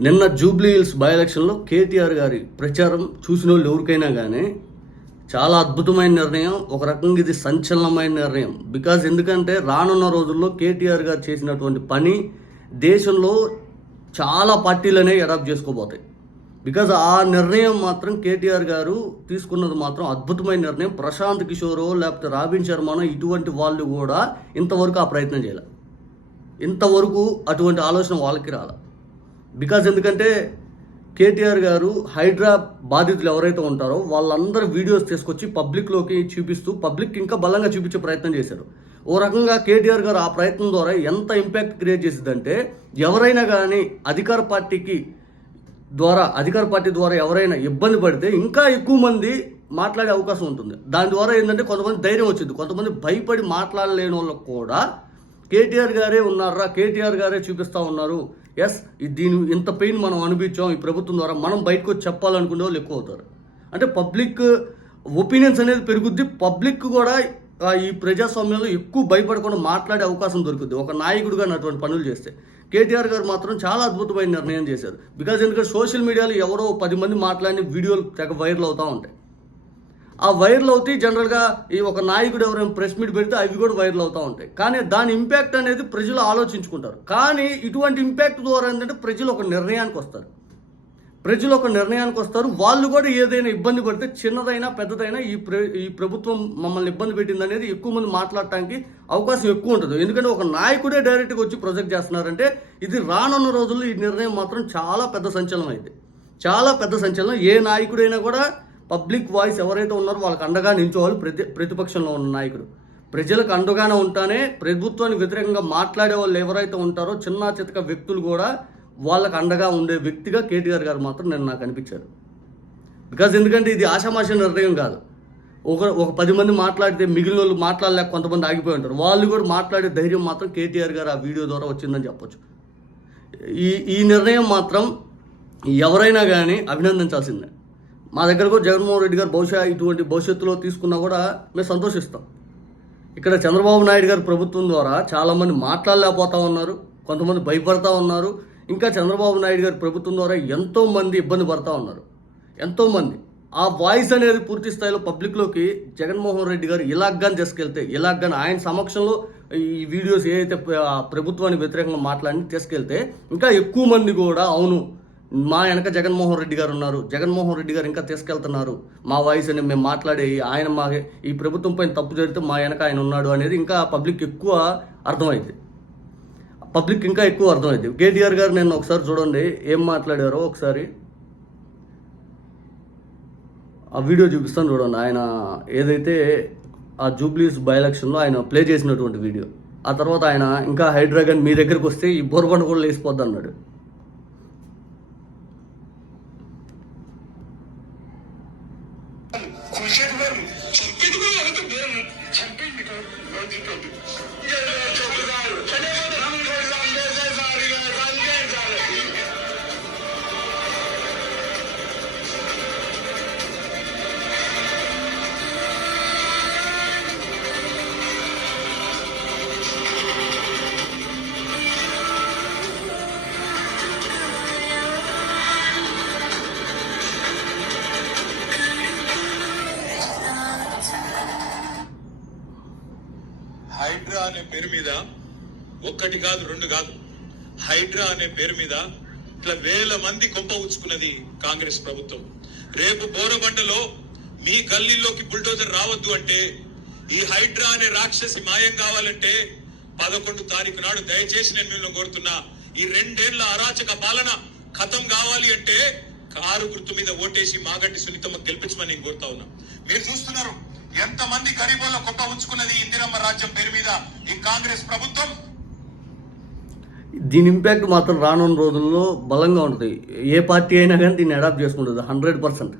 నిన్న Jubilee hills by ఎలక్షన్లో కేటీఆర్ గారి ప్రచారం చూసిన వాళ్ళు ఎవరికైనా కానీ చాలా అద్భుతమైన నిర్ణయం ఒక రకంగా ఇది సంచలనమైన నిర్ణయం. బికాజ్ ఎందుకంటే రానున్న రోజుల్లో కేటీఆర్ గారు చేసినటువంటి పని దేశంలో చాలా పార్టీలనే అడాప్ట్ చేసుకోబోతాయి. బికాజ్ ఆ నిర్ణయం మాత్రం కేటీఆర్ గారు తీసుకున్నది మాత్రం అద్భుతమైన నిర్ణయం. ప్రశాంత్ కిషోరో లేకపోతే రాబిన్ శర్మనో ఇటువంటి వాళ్ళు కూడా ఇంతవరకు ఆ ప్రయత్నం చేయాలి. ఇంతవరకు అటువంటి ఆలోచన వాళ్ళకి రాల. బికాజ్ ఎందుకంటే కేటీఆర్ గారు హైడ్రా బాధితులు ఎవరైతే ఉంటారో వాళ్ళందరూ వీడియోస్ తీసుకొచ్చి పబ్లిక్లోకి చూపిస్తూ పబ్లిక్ ఇంకా బలంగా చూపించే ప్రయత్నం చేశారు. ఓ రకంగా కేటీఆర్ గారు ఆ ప్రయత్నం ద్వారా ఎంత ఇంపాక్ట్ క్రియేట్ చేసిందంటే ఎవరైనా కానీ అధికార పార్టీకి ద్వారా అధికార పార్టీ ద్వారా ఎవరైనా ఇబ్బంది పడితే ఇంకా ఎక్కువ మంది మాట్లాడే అవకాశం ఉంటుంది. దాని ద్వారా ఏంటంటే కొంతమంది ధైర్యం వచ్చింది. కొంతమంది భయపడి మాట్లాడలేని వాళ్ళకు కూడా కేటీఆర్ గారే ఉన్నారా? కేటీఆర్ గారే చూపిస్తూ ఉన్నారు. ఎస్ దీని ఇంత పెయిన్ మనం అనిపించాం ఈ ప్రభుత్వం ద్వారా మనం బయటకు వచ్చి చెప్పాలనుకునే వాళ్ళు ఎక్కువ అవుతారు. అంటే పబ్లిక్ ఒపీనియన్స్ uh, అనేది పెరుగుద్ది పబ్లిక్ కూడా ఈ ప్రజాస్వామ్యంలో ఎక్కువ భయపడకుండా మాట్లాడే అవకాశం దొరుకుద్ది. ఒక నాయకుడిగా అటువంటి పనులు చేస్తే. కేటీఆర్ గారు మాత్రం చాలా అద్భుతమైన నిర్ణయం చేశారు. బికాజ్ ఎందుకంటే సోషల్ మీడియాలో ఎవరో పది మంది మాట్లాడిన వీడియోలు తెగ వైరల్ అవుతూ ఉంటాయి. ఆ వైరల్ అవుతాయి. జనరల్గా ఈ ఒక నాయకుడు ఎవరైనా ప్రెస్ మీట్ పెడితే అవి కూడా వైరల్ అవుతూ ఉంటాయి. కానీ దాని ఇంపాక్ట్ అనేది ప్రజలు ఆలోచించుకుంటారు. కానీ ఇటువంటి ఇంపాక్ట్ ద్వారా ఏంటంటే ప్రజలు ఒక నిర్ణయానికి వస్తారు. ప్రజలు ఒక నిర్ణయానికి వస్తారు. వాళ్ళు కూడా ఏదైనా ఇబ్బంది పడితే చిన్నదైనా పెద్దదైనా ఈ ప్ర ఈ ప్రభుత్వం మమ్మల్ని ఇబ్బంది పెట్టింది అనేది ఎక్కువ మంది మాట్లాడటానికి అవకాశం ఎక్కువ ఉంటుంది. ఎందుకంటే ఒక నాయకుడే డైరెక్ట్గా వచ్చి ప్రొజెక్ట్ చేస్తున్నారంటే ఇది రానున్న రోజుల్లో ఈ నిర్ణయం మాత్రం చాలా పెద్ద సంచలనం అయింది చాలా పెద్ద సంచలనం. ఏ నాయకుడైనా కూడా పబ్లిక్ వాయిస్ ఎవరైతే ఉన్నారో వాళ్ళకి అండగా నించోవాలి ప్రతి ప్రతిపక్షంలో ఉన్న నాయకుడు. ప్రజలకు అండగానే ఉంటానే ప్రభుత్వానికి వ్యతిరేకంగా మాట్లాడే వాళ్ళు ఎవరైతే ఉంటారో చిన్న చితక వ్యక్తులు కూడా వాళ్ళకు అండగా ఉండే వ్యక్తిగా కేటీఆర్ గారు మాత్రం నేను నాకు అనిపించారు బికాజ్ ఎందుకంటే ఇది ఆషామాష నిర్ణయం కాదు. ఒక ఒక పది మంది మాట్లాడితే మిగిలిన వాళ్ళు మాట్లాడలేక కొంతమంది ఆగిపోయి ఉంటారు. వాళ్ళు కూడా మాట్లాడే ధైర్యం మాత్రం కేటీఆర్ గారు ఆ వీడియో ద్వారా వచ్చిందని చెప్పొచ్చు. ఈ ఈ నిర్ణయం మాత్రం ఎవరైనా కానీ అభినందించాల్సిందే. మా దగ్గర కూడా జగన్మోహన్ రెడ్డి గారు బహుశా ఇటువంటి భవిష్యత్తులో తీసుకున్నా కూడా మేము సంతోషిస్తాం. ఇక్కడ చంద్రబాబు నాయుడు గారి ప్రభుత్వం ద్వారా చాలామంది మాట్లాడలేకపోతా ఉన్నారు కొంతమంది భయపడతా ఉన్నారు. ఇంకా చంద్రబాబు నాయుడు గారి ప్రభుత్వం ద్వారా ఎంతోమంది ఇబ్బంది పడతా ఉన్నారు. ఎంతోమంది. ఆ వాయిస్ అనేది పూర్తి స్థాయిలో పబ్లిక్లోకి జగన్మోహన్ రెడ్డి గారు ఇలాగ్గాని తీసుకెళ్తే ఇలాగ్గాని ఆయన సమక్షంలో ఈ వీడియోస్ ఏదైతే ప్రభుత్వానికి వ్యతిరేకంగా మాట్లాడి తీసుకెళ్తే ఇంకా ఎక్కువ మంది కూడా అవును మా వెనక జగన్మోహన్ రెడ్డి గారు ఉన్నారు. జగన్మోహన్ రెడ్డి గారు ఇంకా తీసుకెళ్తున్నారు. మా వాయిస్ అని మేము మాట్లాడే ఆయన మా ఈ ప్రభుత్వం పైన తప్పు జరిగితే మా వెనక ఆయన ఉన్నాడు అనేది ఇంకా పబ్లిక్ ఎక్కువ అర్థమైంది. పబ్లిక్ ఇంకా ఎక్కువ అర్థమైంది. కేటీఆర్ గారు నేను ఒకసారి చూడండి ఏం మాట్లాడారో ఒకసారి. ఆ వీడియో చూపిస్తాను చూడండి. ఆయన ఏదైతే ఆ జూబ్లీస్ బై ఎలక్షన్లో ఆయన ప్లే చేసినటువంటి వీడియో. ఆ తర్వాత ఆయన ఇంకా హైడ్రాగన్ మీ దగ్గరికి వస్తే ఈ బోర్బండ కూడా లేసిపోద్ది అన్నాడు. 군사를 하면 잠빼는 거야. 잠빼니까 어디 또. హైడ్రా అనే పేరు మీద ఒక్కటి కాదు రెండు కాదు. హైడ్రా అనే పేరు మీద ఇట్లా వేల మంది కొంప ఉంచుకున్నది కాంగ్రెస్ ప్రభుత్వం. రేపు బోరబండలో మీ గల్లీలోకి బుల్డోజర్ రావద్దు అంటే ఈ హైడ్రా అనే రాక్షసి మాయం కావాలంటే పదకొండు తారీఖు నాడు దయచేసి నేను మిమ్మల్ని కోరుతున్నా ఈ రెండేళ్ళ అరాచక పాలన కథం కావాలి అంటే కారు గుర్తు మీద ఓటేసి మాగంటి సునీతమ్మ గెలిపించమని నేను కోరుతా ఉన్నా. మీరు చూస్తున్నారు. ఎంతమంది గరీబుల కుప్ప ఉంచుకున్నది ఇందిరమ్మ రాజ్యం పేరు మీద? ఈ కాంగ్రెస్ ప్రభుత్వం? దీని ఇంపాక్ట్ మాత్రం రానున్న రోజుల్లో బలంగా ఉంటుంది. ఏ పార్టీ అయినా కానీ దీన్ని అడాప్ట్ చేసుకుంటుంది హండ్రెడ్ పర్సెంట్.